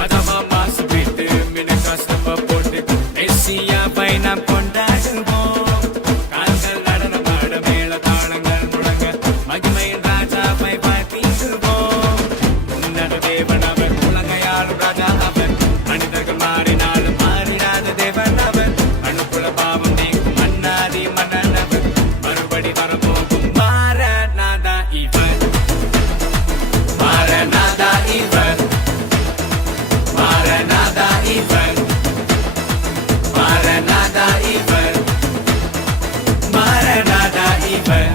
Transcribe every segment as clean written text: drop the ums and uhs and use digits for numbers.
மதமா மாசு விட்டு மின கஷ்டமா போட்டு மெஸ்ஸியாவை நாம் கொண்டாடுவோம். கால்கள் நடனம் ஆட மேல தாளங்கள் முழங்க மகிமையின் ராஜாவை வாழ்த்திடுவோம். உன்னத தேவன் அவர், உலகையாளும் ராஜா அவர், மனிதர்கள் மாறினாலும் மாறிடாத தேவன் அவர், அணுக்குல பாவம் நீக்கும் மன்னாதி மன்னன் அவர், மறுபடி வரப்போகும் மாரநாதா இவர், மாரநாதா இவர், மாரநாதா இவர், மாரநாதா இவர், மாரநாதா இவர்.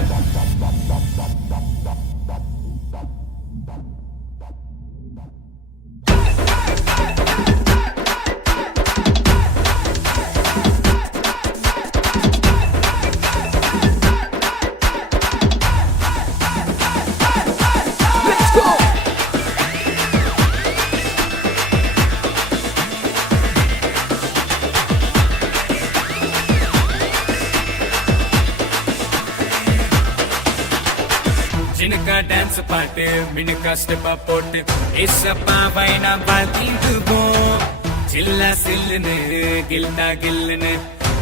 ஜினுக்கா டான்ஸ் பாட்டு மினுக்கா ஸ்டெப்பா போட்டு ஏசப்பாவை நாம் வாழ்த்திடுவோம். சில்லா சில்லுன்னு கில்னா கில்லுன்னு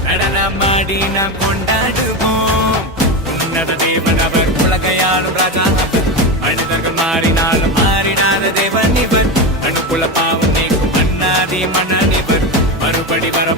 நடனமாடி நாம் கொண்டாடுவோம். உன்னத தேவன் அவர், உலகையாளும் ராஜா அவர், மனிதர்கள் மாறினாலும் மாறிடாத தேவன் இவர், அணுக்குல பாவம் நீக்கும் மன்னாதி மன்னன் இவர், மறுபடி வர